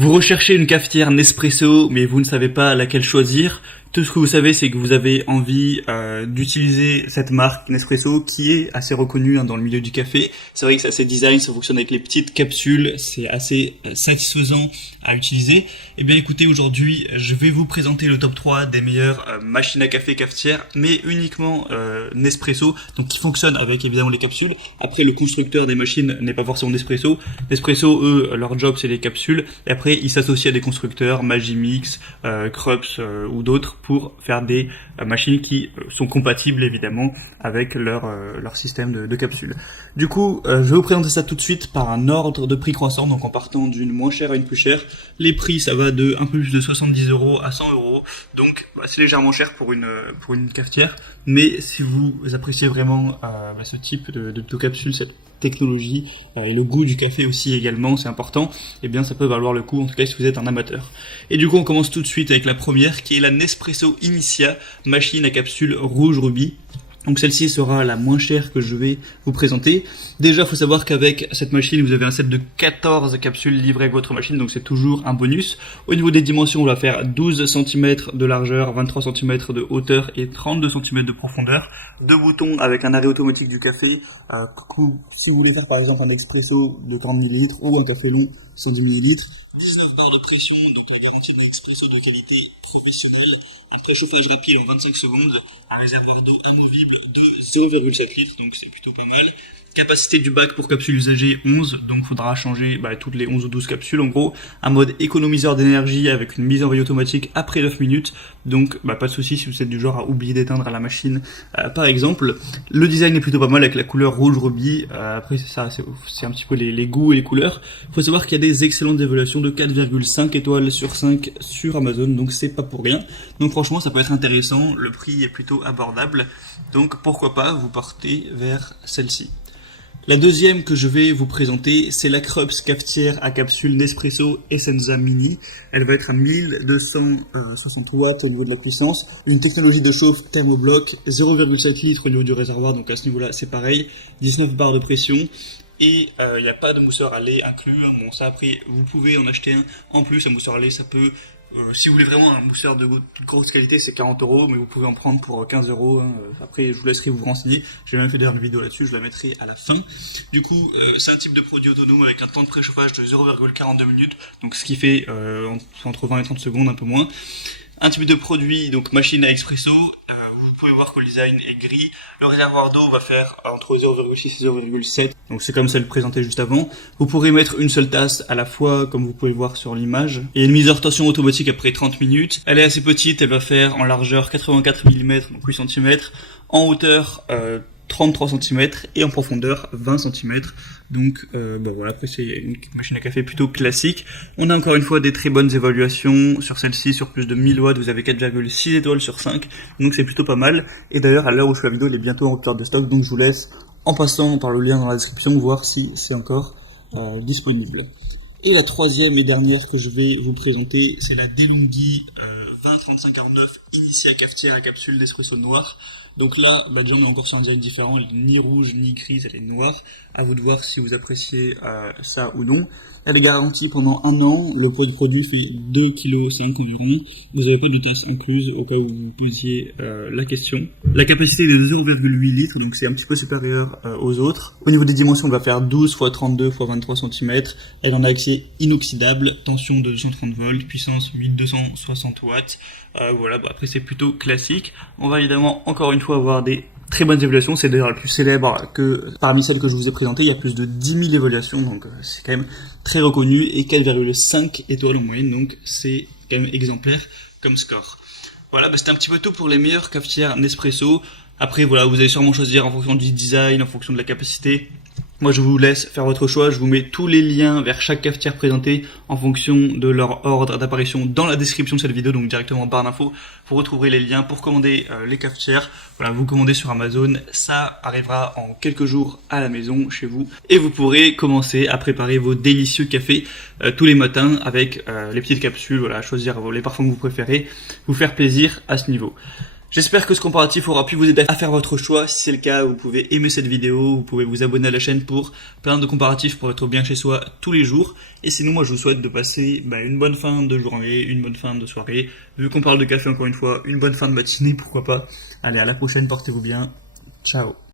Vous recherchez une cafetière Nespresso, mais vous ne savez pas laquelle choisir. Tout ce que vous savez, c'est que vous avez envie d'utiliser cette marque Nespresso qui est assez reconnue dans le milieu du café. C'est vrai que c'est assez design, ça fonctionne avec les petites capsules, c'est assez satisfaisant à utiliser. Eh bien écoutez, aujourd'hui, je vais vous présenter le top 3 des meilleures machines à café cafetières, mais uniquement Nespresso, donc qui fonctionnent avec évidemment les capsules. Après, le constructeur des machines n'est pas forcément Nespresso. Nespresso, eux, leur job c'est les capsules, et après ils s'associent à des constructeurs, Magimix, Krups ou d'autres, pour faire des machines qui sont compatibles évidemment avec leur système de capsules. Du coup, je vais vous présenter ça tout de suite par un ordre de prix croissant, donc en partant d'une moins chère à une plus chère. Les prix, ça va de un peu plus de 70 € à 100 €, donc c'est légèrement cher pour une cafetière, mais si vous appréciez vraiment ce type de capsule, cette technologie et le goût du café aussi également, c'est important, et bien ça peut valoir le coup, en tout cas si vous êtes un amateur. Et du coup on commence tout de suite avec la première qui est la Nespresso Initia, machine à capsule rouge rubis. Donc celle-ci sera la moins chère que je vais vous présenter. Déjà, il faut savoir qu'avec cette machine, vous avez un set de 14 capsules livrées avec votre machine, donc c'est toujours un bonus. Au niveau des dimensions, on va faire 12 cm de largeur, 23 cm de hauteur et 32 cm de profondeur. Deux boutons avec un arrêt automatique du café. Si vous voulez faire par exemple un expresso de 30 ml ou un café long 110 ml. 19 barres de pression, donc la garantie d'un expresso de qualité professionnelle, un préchauffage rapide en 25 secondes, un réservoir d'eau amovible de 0,7 litres, donc c'est plutôt pas mal. Capacité du bac pour capsules usagées 11, donc il faudra changer toutes les 11 ou 12 capsules en gros. Un mode économiseur d'énergie avec une mise en veille automatique après 9 minutes, donc pas de souci si vous êtes du genre à oublier d'éteindre à la machine par exemple. Le design est plutôt pas mal avec la couleur rouge rubis, après c'est un petit peu les goûts et les couleurs. Il faut savoir qu'il y a des excellentes évaluations de 4,5 étoiles sur 5 sur Amazon, donc c'est pas pour rien. Donc franchement ça peut être intéressant, le prix est plutôt abordable, donc pourquoi pas vous partez vers celle-ci. La deuxième que je vais vous présenter, c'est la Krups cafetière à capsule Nespresso Essenza Mini. Elle va être à 1260 watts au niveau de la puissance. Une technologie de chauffe thermobloc, 0,7 litres au niveau du réservoir, donc à ce niveau-là c'est pareil. 19 barres de pression. Et il n'y a pas de mousseur à lait inclus. Bon, ça après, vous pouvez en acheter un en plus. Un mousseur à lait, ça peut... si vous voulez vraiment un mousseur de grosse qualité, c'est 40 €, mais vous pouvez en prendre pour 15 €. Après, je vous laisserai vous renseigner. J'ai même fait d'ailleurs une vidéo là-dessus, je la mettrai à la fin. Du coup, c'est un type de produit autonome avec un temps de préchauffage de 0,42 minutes, donc ce qui fait entre 20 et 30 secondes, un peu moins. Un type de produit, donc machine à expresso, vous pouvez voir que le design est gris. Le réservoir d'eau va faire entre 0,6 et 0,7, donc c'est comme celle présentée juste avant. Vous pourrez mettre une seule tasse à la fois, comme vous pouvez voir sur l'image. Et une mise en rotation automatique après 30 minutes. Elle est assez petite, elle va faire en largeur 84 mm, donc 8 cm, en hauteur 33 cm et en profondeur 20 cm. Donc voilà, après c'est une machine à café plutôt classique. On a encore une fois des très bonnes évaluations sur celle-ci, sur plus de 1000 watts, vous avez 4,6 étoiles sur 5, donc c'est plutôt pas mal. Et d'ailleurs à l'heure où je fais la vidéo, elle est bientôt en rupture de stock, donc je vous laisse en passant par le lien dans la description voir si c'est encore disponible. Et la troisième et dernière que je vais vous présenter, c'est la DeLonghi 203549 Initia cafetière à capsule d'espresso noir. Donc là, déjà on est encore sur un design différent, elle n'est ni rouge ni grise, elle est noire. À vous de voir si vous appréciez ça ou non. Elle est garantie pendant 1 an, le poids du produit fait 2,5 kg environ. Vous n'avez pas de tasse incluse au cas où vous posiez la question. La capacité est de 0,8 litres, donc c'est un petit peu supérieur aux autres. Au niveau des dimensions, on va faire 12 x 32 x 23 cm. Elle en a accès inoxydable, tension de 130 volts, puissance 1260 watts. Voilà, après c'est plutôt classique. On va évidemment encore une fois avoir des très bonnes évaluations, c'est d'ailleurs la plus célèbre que parmi celles que je vous ai présentées, il y a plus de 10 000 évaluations, donc c'est quand même très reconnu, et 4,5 étoiles en moyenne, donc c'est quand même exemplaire comme score. Voilà, c'était un petit peu tout pour les meilleures cafetières Nespresso. Après voilà, vous allez sûrement choisir en fonction du design, en fonction de la capacité. Moi je vous laisse faire votre choix, je vous mets tous les liens vers chaque cafetière présentée en fonction de leur ordre d'apparition dans la description de cette vidéo, donc directement en barre d'infos, vous retrouverez les liens pour commander les cafetières. Voilà, vous commandez sur Amazon, ça arrivera en quelques jours à la maison chez vous, et vous pourrez commencer à préparer vos délicieux cafés tous les matins avec les petites capsules, voilà, choisir les parfums que vous préférez, vous faire plaisir à ce niveau. J'espère que ce comparatif aura pu vous aider à faire votre choix. Si c'est le cas, vous pouvez aimer cette vidéo, vous pouvez vous abonner à la chaîne pour plein de comparatifs pour être bien chez soi tous les jours. Et sinon, moi je vous souhaite de passer une bonne fin de journée, une bonne fin de soirée. Vu qu'on parle de café encore une fois, une bonne fin de matinée, pourquoi pas. Allez, à la prochaine, portez-vous bien. Ciao.